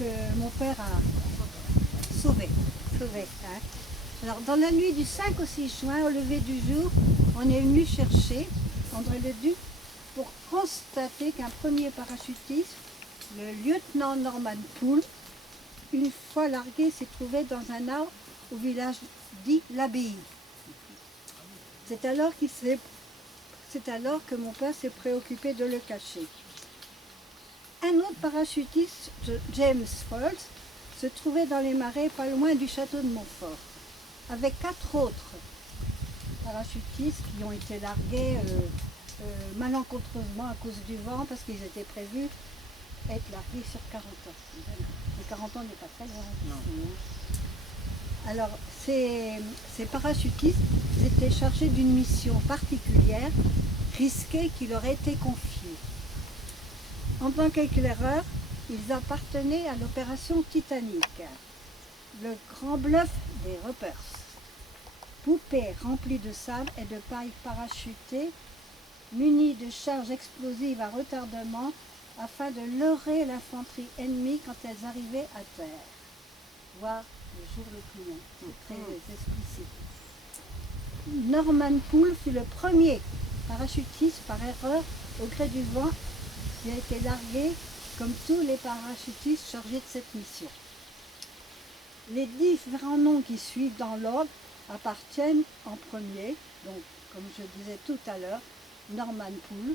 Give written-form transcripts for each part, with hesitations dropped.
que mon père a sauvé. Hein. Alors, dans la nuit du 5 au 6 juin, au lever du jour, on est venu chercher André-le-Duc pour constater qu'un premier parachutiste, le lieutenant Norman Poole, une fois largué, s'est trouvé dans un arbre au village dit l'Abbaye. C'est alors que mon père s'est préoccupé de le cacher. Un autre parachutiste, James Falls, se trouvait dans les marais pas loin du château de Montfort, avec 4 autres parachutistes qui ont été largués malencontreusement à cause du vent, parce qu'ils étaient prévus être largués sur 40 ans. Et 40 ans n'est pas très grand. Alors, ces parachutistes étaient chargés d'une mission particulière, risquée, qui leur était confiée. En tant qu'éclaireurs, ils appartenaient à l'opération Titanic, le grand bluff des Ropers. Poupées remplies de sable et de paille parachutées, munies de charges explosives à retardement, afin de leurrer l'infanterie ennemie quand elles arrivaient à terre. Voir le jour le plus long, c'est très explicite. Norman Poole fut le premier parachutiste par erreur au gré du vent qui a été largué comme tous les parachutistes chargés de cette mission. Les différents noms qui suivent dans l'ordre appartiennent en premier, donc comme je disais tout à l'heure, Norman Poole,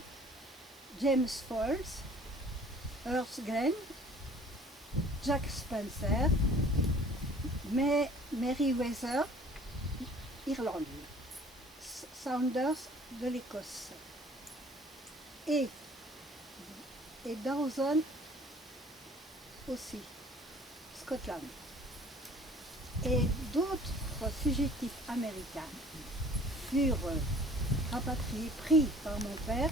James Falls, Earth Glen, Jack Spencer, Meriwether, Irlande, Saunders de l'Écosse et Dawson aussi, Scotland. Et d'autres fugitifs américains furent rapatriés, pris par mon père,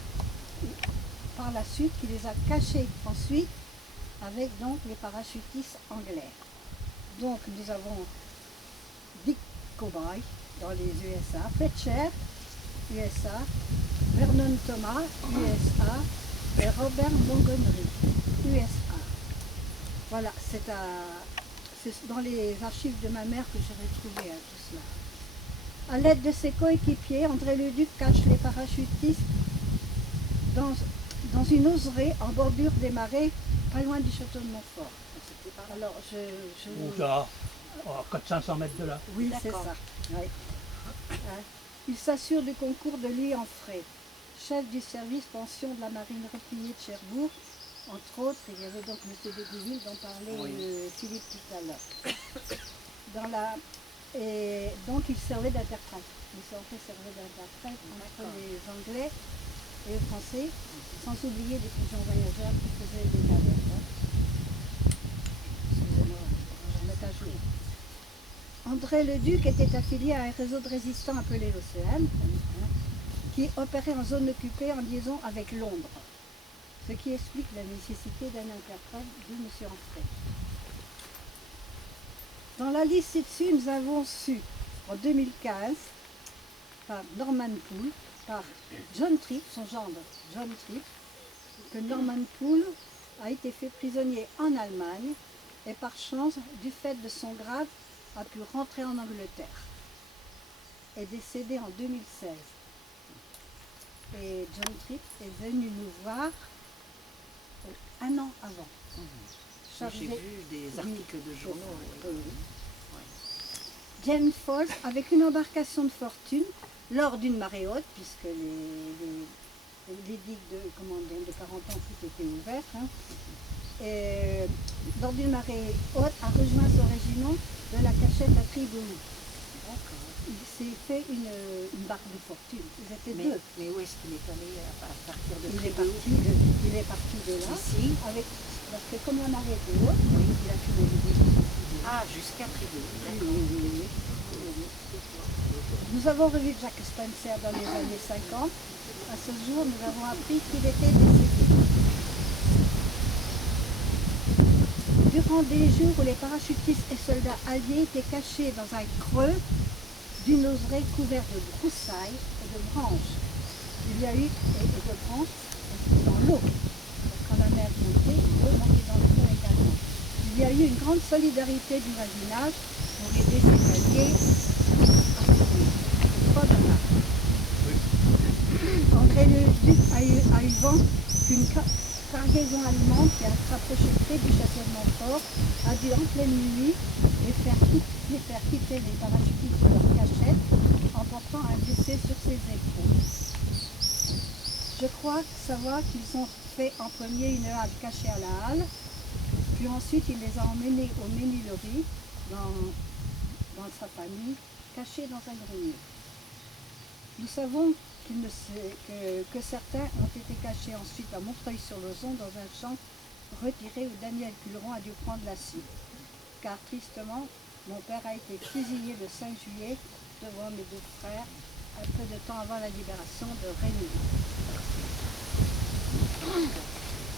par la suite, qui les a cachés ensuite avec donc les parachutistes anglais. Donc nous avons Dick Cobray dans les USA, Fletcher, USA, Vernon Thomas, USA, et Robert Montgomery, USA. Voilà, c'est dans les archives de ma mère que j'ai retrouvé tout cela. À l'aide de ses coéquipiers, André-le-Duc cache les parachutistes dans une oseraie en bordure des marais, pas loin du château de Montfort. Alors, Là, à 400-500 mètres de là. Oui, c'est ça. Ouais. Il s'assure du concours de lui en frais. Chef du service pension de la marine repliée de Cherbourg, entre autres, il y avait donc M. de Gouville dont parlait Philippe tout à l'heure. Et donc il servait d'interprète. Il servait d'interprète entre les Anglais et les Français, sans oublier les pigeons voyageurs qui faisaient des navettes. Excusez-moi, je vais mettre à jour. André-le-Duc était affilié à un réseau de résistants appelé l'Océan, qui opérait en zone occupée en liaison avec Londres, ce qui explique la nécessité d'un interprète de M. Enfray. Dans la liste ci-dessus, nous avons su, en 2015, par Norman Poole, par John Tripp, son gendre John Tripp, que Norman Poole a été fait prisonnier en Allemagne et par chance, du fait de son grade, a pu rentrer en Angleterre et décédé en 2016. Et John Tripp est venu nous voir un an avant. J'ai vu des articles de journaux. James Falls, avec une embarcation de fortune, lors d'une marée haute, puisque les digues de 40 ans tout étaient ouvertes, et lors d'une marée haute, a rejoint son régiment de la cachette à Triboulet. Il s'est fait une barque de fortune. Ils étaient deux. Mais où est-ce qu'il est allé à partir de Il est parti de là, ici, parce que comme la marée était haute, il a pu naviguer. Ah, jusqu'à Triboulet. Oui. Nous avons revu Jack Spencer dans les années 50. À ce jour, nous avons appris qu'il était décédé. Durant des jours où les parachutistes et soldats alliés étaient cachés dans un creux d'une oseraie couverte de broussailles et de branches. Il y a eu de branches dans l'eau. Quand la mer montait, l'eau montait dans le fond également. Il il y a eu une grande solidarité du voisinage pour aider ces alliés à survivre. C'est pas dommage. André Leduc a eu vent qu'une cargaison allemande qui a rapproché près du château de Montfort a dû en pleine nuit les faire quitter les parachutistes de leur cachette en portant un blessé sur ses épaules. Je crois savoir qu'ils ont fait en premier une halle cachée à la halle, puis ensuite il les a emmenés au Ménilori dans sa famille, cachés dans un grenier. Nous savons que certains ont été cachés ensuite à Montreuil-sur-Lauzon dans un champ retiré où Daniel Culeron a dû prendre la suite. Car tristement, mon père a été fusillé le 5 juillet devant mes deux frères, un peu de temps avant la libération de Rémy.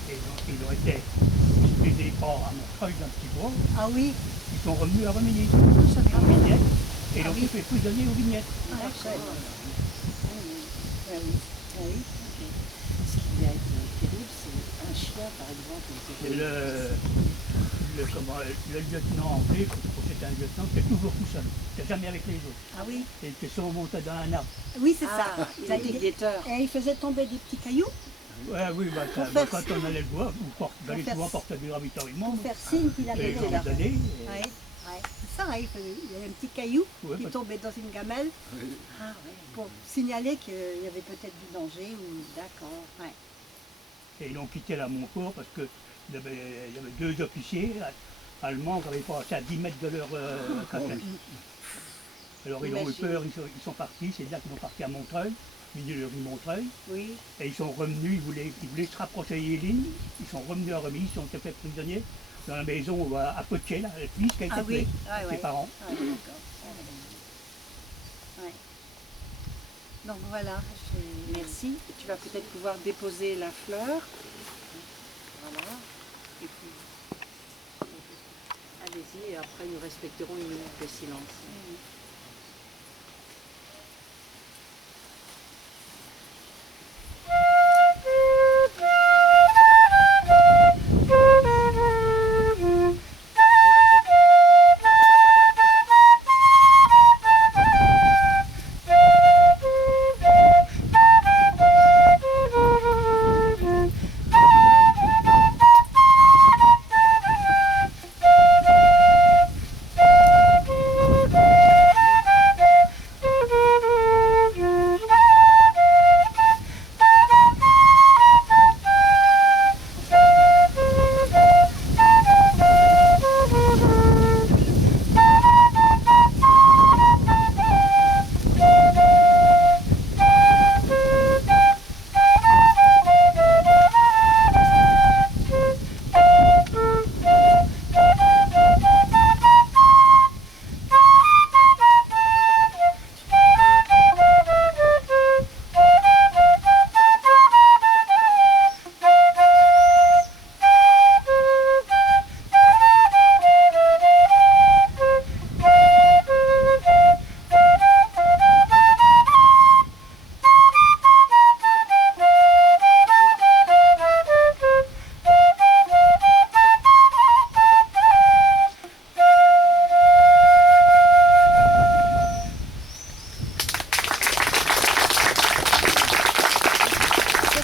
Et donc, ils ont été expédiés à Montreuil dans le petit bois. Ah oui, Ils sont revenus à Remilly, ça en me vignette. Et Ah donc, oui. ils fait prisonnier aux vignettes. Ah, chouette. Ah oui, ah oui. Ce qui va être terrible, c'est un chien, par exemple. C'est le lieutenant anglais, c'est un lieutenant qui est toujours tout seul, qui n'est jamais avec les autres. Ah oui, Et qui sont montés dans un arbre. oui c'est Ah, ça. il était guetteur. Et il faisait tomber des petits cailloux Ouais, oui, Pour faire- quand on allait le voir, on allait faire- souvent porter du ravitaillement. pour faire signe qu'il avait Et été ils là. ont donné. Ouais, ouais. C'est ça, hein, il y avait un petit caillou Ouais, qui parce- tombait dans une gamelle Ah oui, pour signaler qu'il y avait peut-être du danger ou d'accord. ouais. Et ils ont quitté la Montfort parce qu'il y avait deux officiers allemands qui avaient passé à 10 mètres de leur cachette. Alors ils ont eu Imagine. peur, ils sont partis, c'est là qu'ils sont partis à Montreuil, milieu de Montreuil, Oui, et ils sont revenus, ils voulaient se rapprocher des lignes, ils sont revenus à Remilly, ils ont été faits prisonniers dans la maison à Poitiers, là, le fils qui a été ah tué, oui, ah, ses ouais. parents. Ah, d'accord. Ouais. Donc voilà, Merci. Et tu vas peut-être pouvoir déposer la fleur. Voilà. Et puis, allez-y, et après nous respecterons une minute de silence.